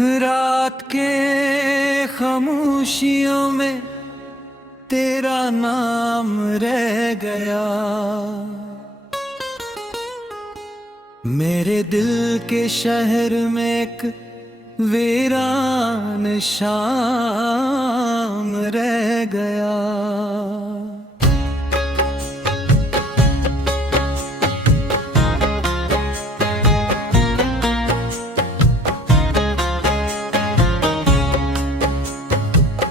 रात के खामोशियों में तेरा नाम रह गया। मेरे दिल के शहर में एक वीरान शाम रह गया।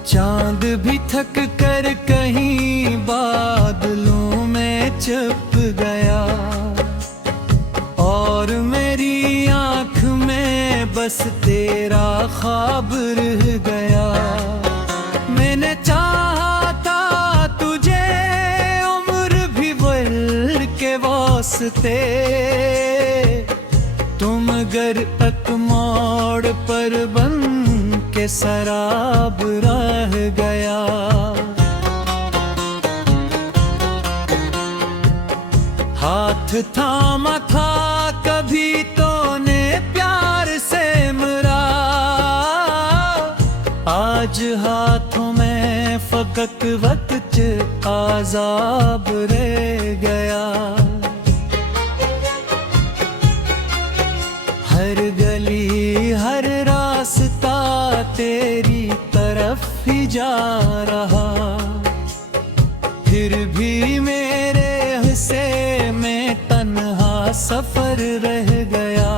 चांद भी थक कर कहीं बादलों में छुप गया और मेरी आंख में बस तेरा ख्वाब रह गया। मैंने चाहा था तुझे उम्र भी भर के वास्ते, तुम गर तक मोड़ पर बन के शराब रह गया। हाथ थामा था कभी तूने प्यार से मेरा, आज हाथों में फकत वक्त आजाब रह गया। हर गली हर रास्ता तेरी तरफ ही जा रहा, फिर भी मेरे हिस्से में तन्हा सफर रह गया।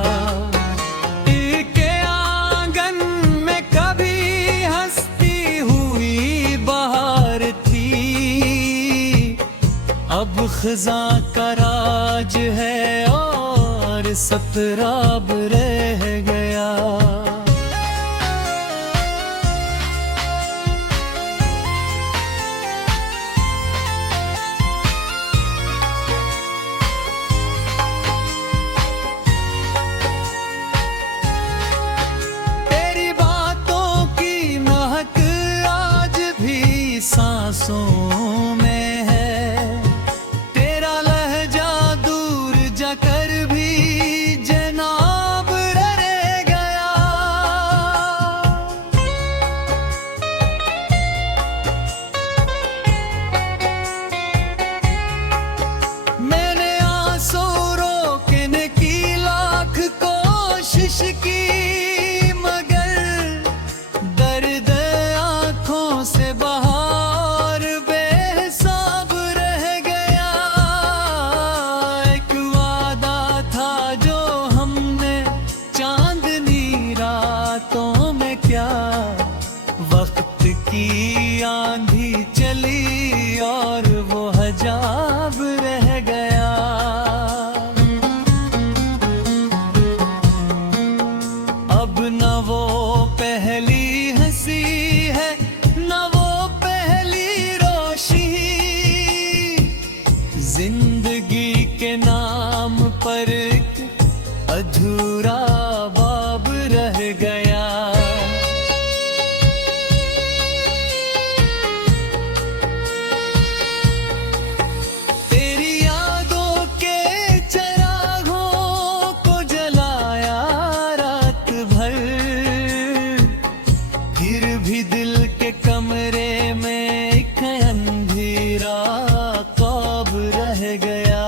के आंगन में कभी हंसती हुई बहार थी, अब खज़ां का राज है और सतराब रह गया। सांसों में है तेरा लहजा, दूर जाकर भी जनाब रह गया। मैंने आंसू रोकने की लाख कोशिश की, मगर दर्द आंखों से बहा वक्त की आंधी चली और वो हजाब रह गया। अब न वो पहली हंसी है न वो पहली रोशनी, जिंदगी के नाम पर एक अधूरा बाब रह गया। फिर भी दिल के कमरे में एक अंधेरा ख्वाब रह गया।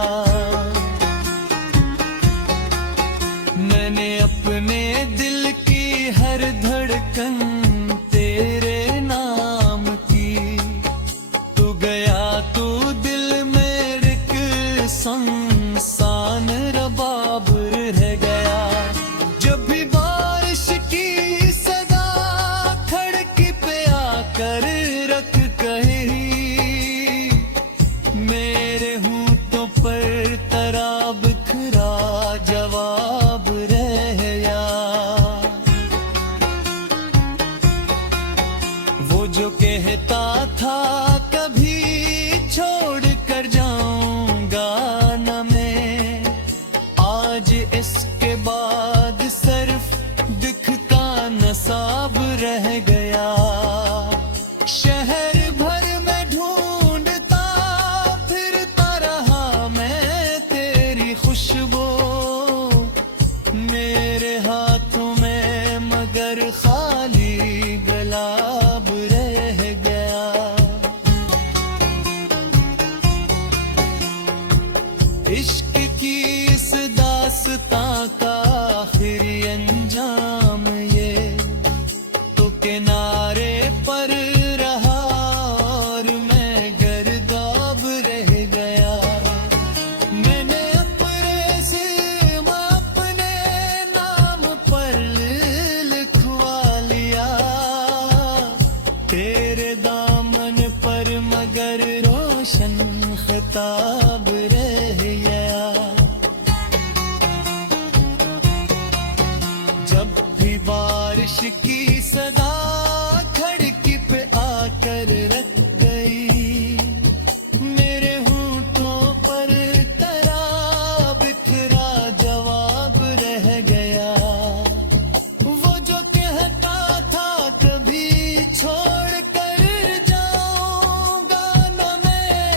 मैंने इश्क की इस दास्तां का आखिरी अंजाम ये तो किनारे पर रहा और मैं गर्दाब रह गया। मैंने अपने सिम अपने नाम पर लिखवा लिया तेरे दामन पर, मगर रोशन खिताब रह गया। जब भी बारिश की सदा खिड़की पे आकर रख गई, मेरे होंठों पर तेरा बिखरा जवाब रह गया। वो जो कहता था कभी छोड़ कर जाऊंगा न मैं,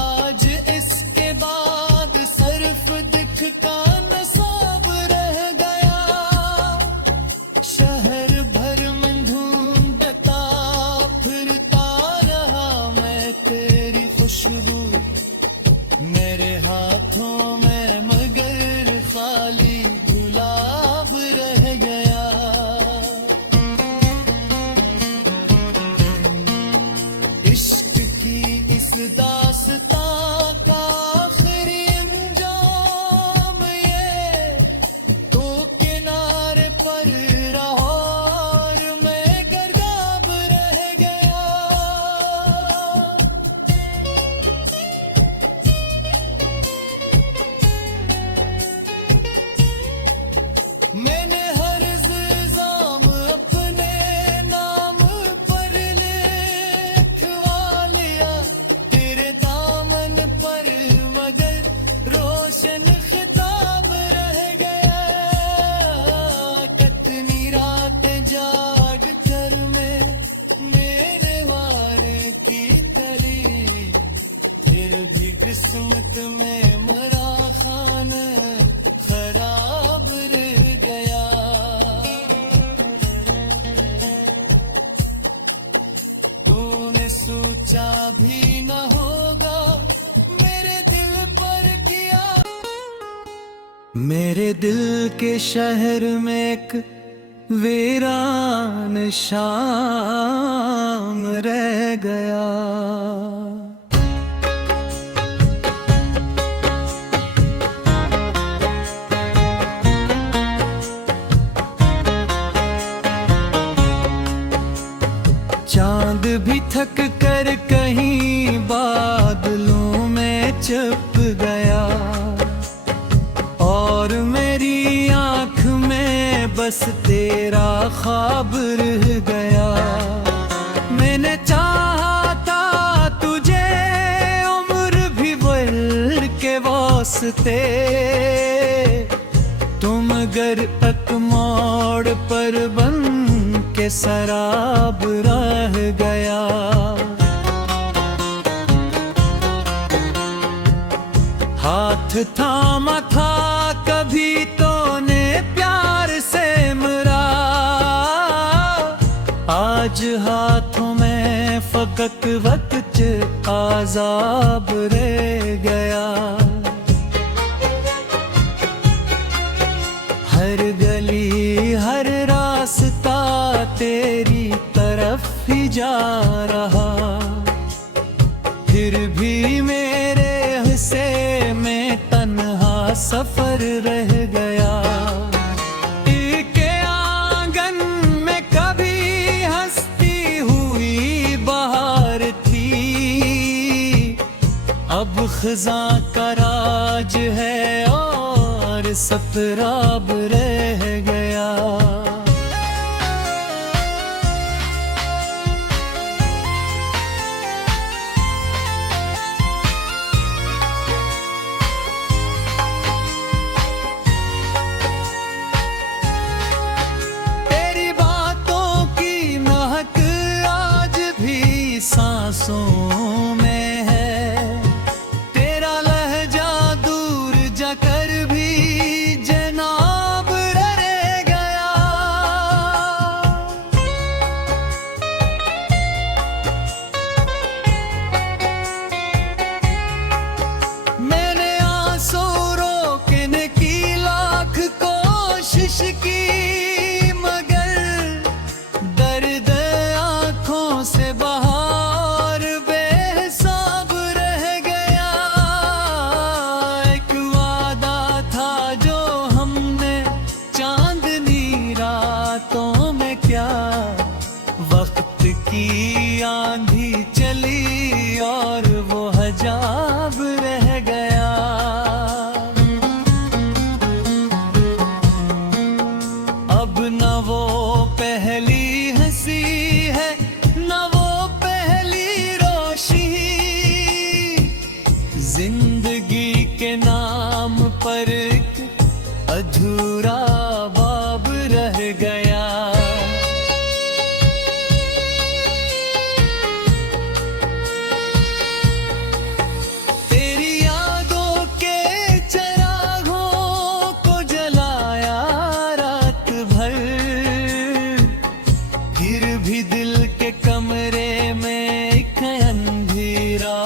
आज इसके बाद सिर्फ दिखता नसाब रह गया। शहर भर में ढूंढता फिरता रहा मैं तेरी खुशबू मेरे हाथों में, मगर खाली गुलाब रह गया। इश्क की इस दास्तां का आखिरी अंजाम ये तो किनारे पर रहा और मैं गर्दाब रह गया। मैंने हर इल्जाम अपने नाम पर लिखवा लिया तेरे दामन पर, मगर रोशन खिताब रह गया। कितनी रातें जाग कर मैं मेरे वारे की तली, फिर भी किस्मत में मरा खान खराब रह गया। तूने सोचा भी न होगा मेरे दिल पर किया। मेरे दिल के शहर में एक वीरान शाम रह गया। चांद भी थक कर कहीं बादलों में छुप गया और मेरी आंख में बस तेरा ख्वाब रह गया। मैंने चाहा था तुझे उम्र भी वल के वास्ते, तुम गर तक मोड़ पर बन के शराब रह गया। हाथ थामा था कभी तूने प्यार से मेरा, आज हाथों में फकत वक्त आजाब रह गया। हर गली हर रास्ता तेरी तरफ ही जा रहा, फिर भी मेरे हिस्से में तन्हा सफर रह गया। के आंगन में कभी हंसती हुई बहार थी, अब खज़ां का राज है और सतराब रह गया। तेरी बातों की महक आज भी सांसों में है, तेरा लहजा दूर जाकर भी जनाब रह गया। मैंने अधूरा बाब रह गया। तेरी यादों के चिरागों को जलाया रात भर, फिर भी दिल के कमरे में एक अंधेरा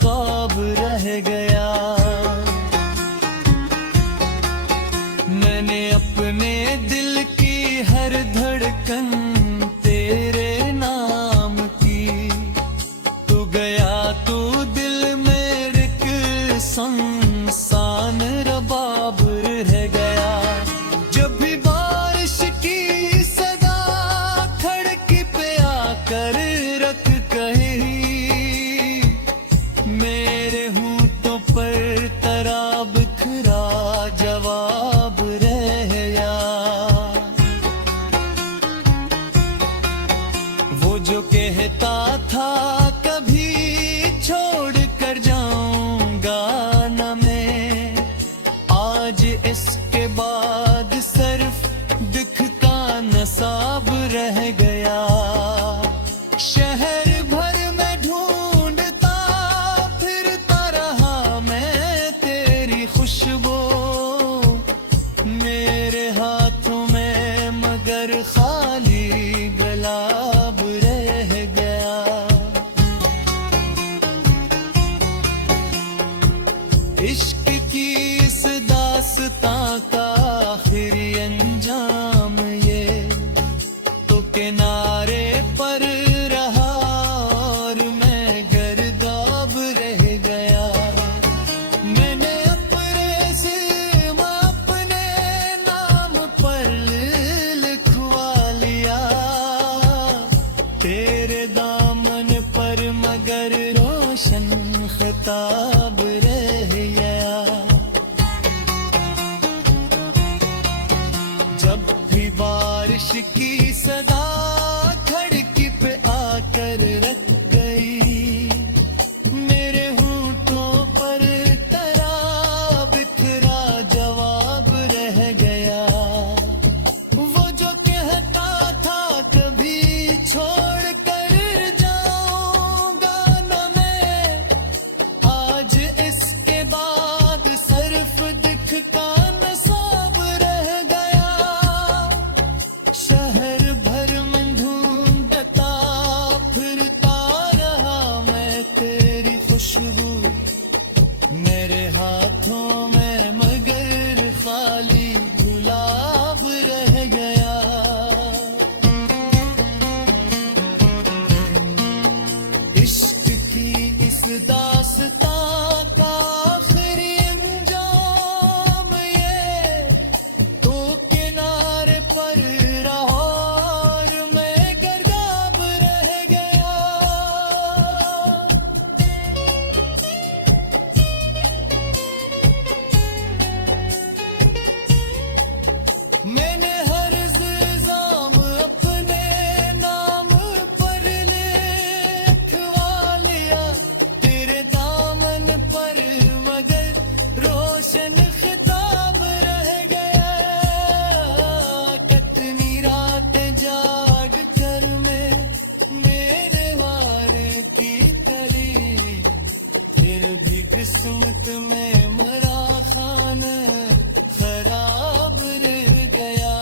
ख्वाब रह गया। मैंने अपने दिल की हर धड़कन तेरे नाम की, तू गया तू दिल में एक सुनसान रबाब रह गया। जब भी बारिश की सदा खिड़की पे आकर रख कही, मेरे होंठों पर तेरा बिखरा जवाब रह गया। वो जो कहता था कभी छोड़ कर जाऊंगा न मैं, आज इसके बाद सिर्फ दिखता नसाब रह गया। शहर भर में ढूंढता फिरता रहा मैं तेरी खुशबू, मेरे हाथों में मगर खाली गुलाब रह गया। इश्क की इस दास्तां का आखिरी अंजाम ये, तो किनारे पर रहा और मैं गर्दाब रह गया। मैंने अपने सिम अपने नाम पर लिखवा लिया, तेरे दामन पर मगर रोशन खिताब रह गया। जब भी बारिश की सदा खिड़की पे आकर रख गई, मेरे होंठों पर तेरा बिखरा जवाब रह गया। वो जो कहता था कभी छोड़ कर जाऊंगा न मैं, आज इसके बाद सिर्फ दिखता नसाब रह गया। शहर भर में ढूंढता फिरता रहा मैं तेरी खुशबू, मेरे हाथों में मगर खाली गुलाब रह गया। इश्क की इस दास्तां का आखिरी अंजाम ये, तो किनारे पर रहा और मैं गर्दाब रह गया। मैंने हर इल्जाम अपने नाम पर लिखवा लिया, तेरे दामन पर मगर रोशन खिताब रह गया। कितनी रातें जाग कर मैं मेरे वारे की तली, फिर भी किस्मत में मरा खान खराब रह गया।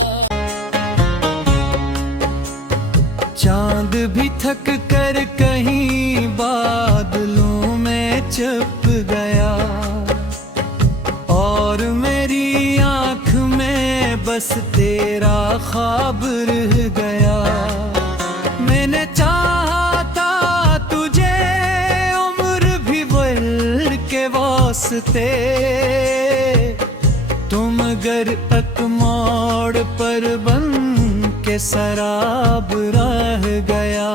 चांद भी थक कर कहीं बादलों में छुप गया, और मेरी आंख में बस तेरा ख्वाब रह गया। मैंने चाहा था तुझे उम्र भी वर्ल्ड के वास्ते, तुम गर तक मोड़ पर बन के शराब रह गया।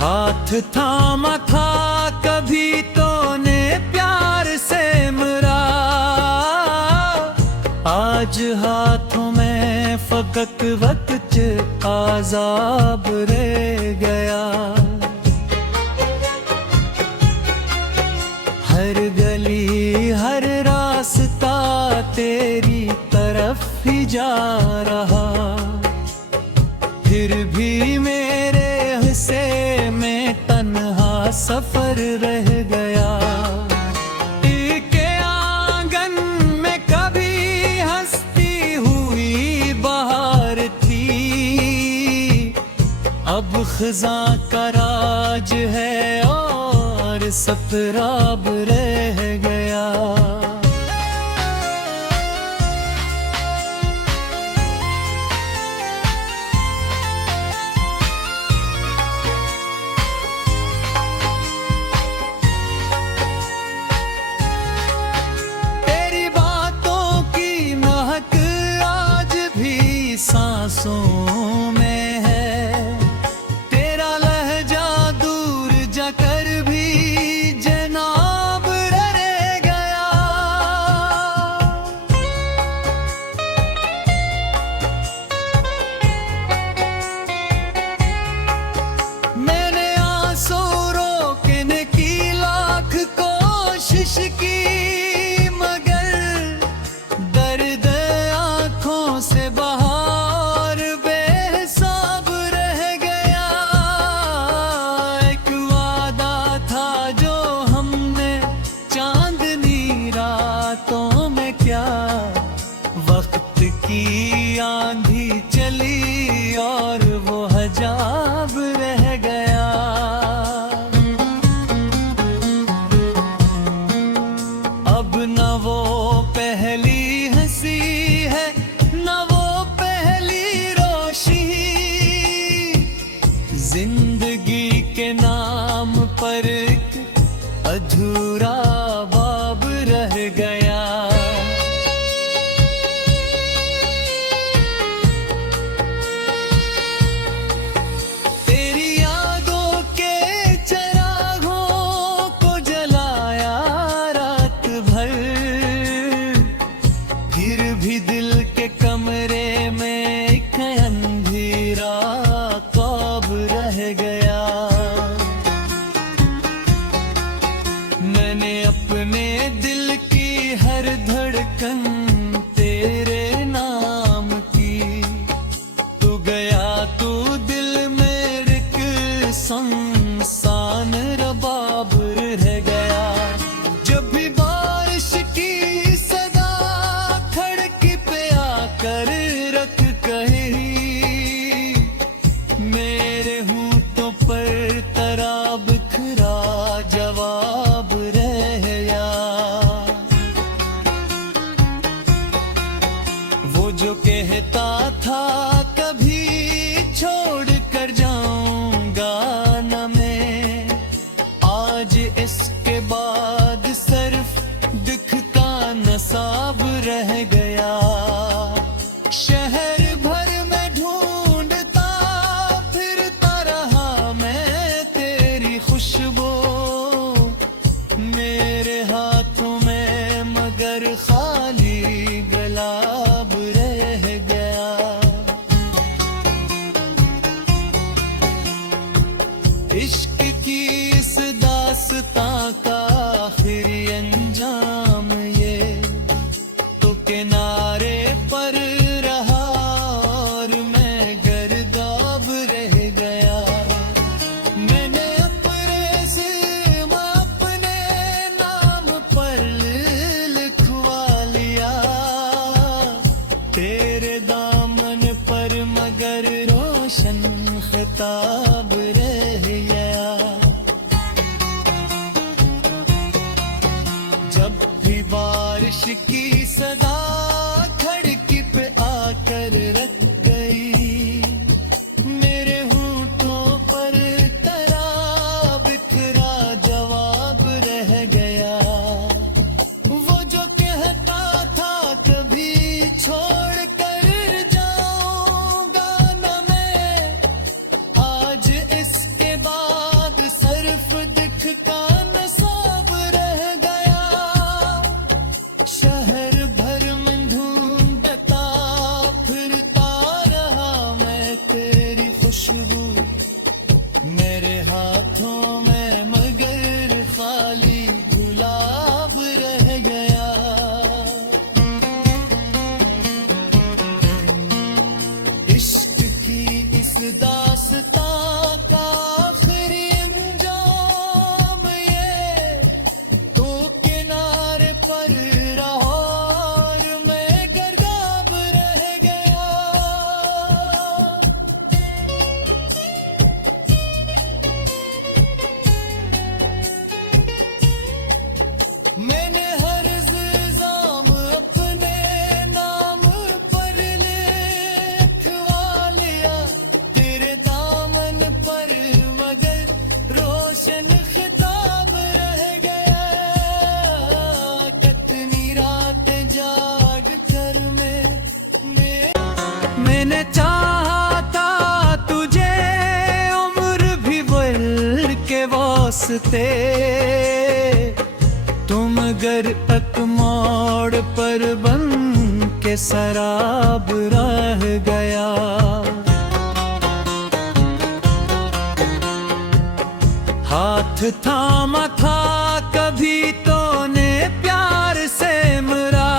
हाथ थामा था कभी तूने प्यार से मेरा, आज हाथों में फकत वक्त आजाब रह गया। हर जा रहा, फिर भी मेरे हिस्से में तन्हा सफर रह गया। के आंगन में कभी हंसती हुई बहार थी, अब खज़ां का राज है और सफराब रह गया। तेरी बातों की महक आज भी सांसों में है, तेरा लहजा दूर जाकर भी जनाब खिताब रह गया, कितनी रातें जाग कर मैंने चाहा था तुझे उम्र भी बढ़ के वास्ते, तुम घर तक मोड़ पर बन के शराब रह गया। हाथ थामा था कभी तो ने प्यार से मरा,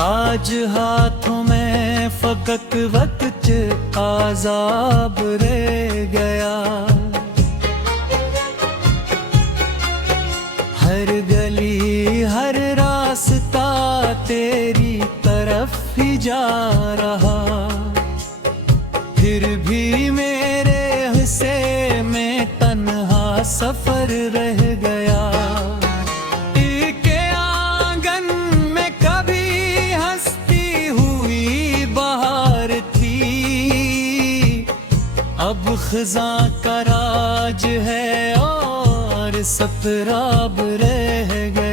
आज हाथों में फकत वक्त आजाब रह गया। हर गली हर रास्ता तेरी तरफ ही जा रहा, फिर भी मेरे हिस्से में तन्हा सफर रह गया। के आंगन में कभी हंसती हुई बहार थी, अब खज़ां का राज है और सफराब रह गया।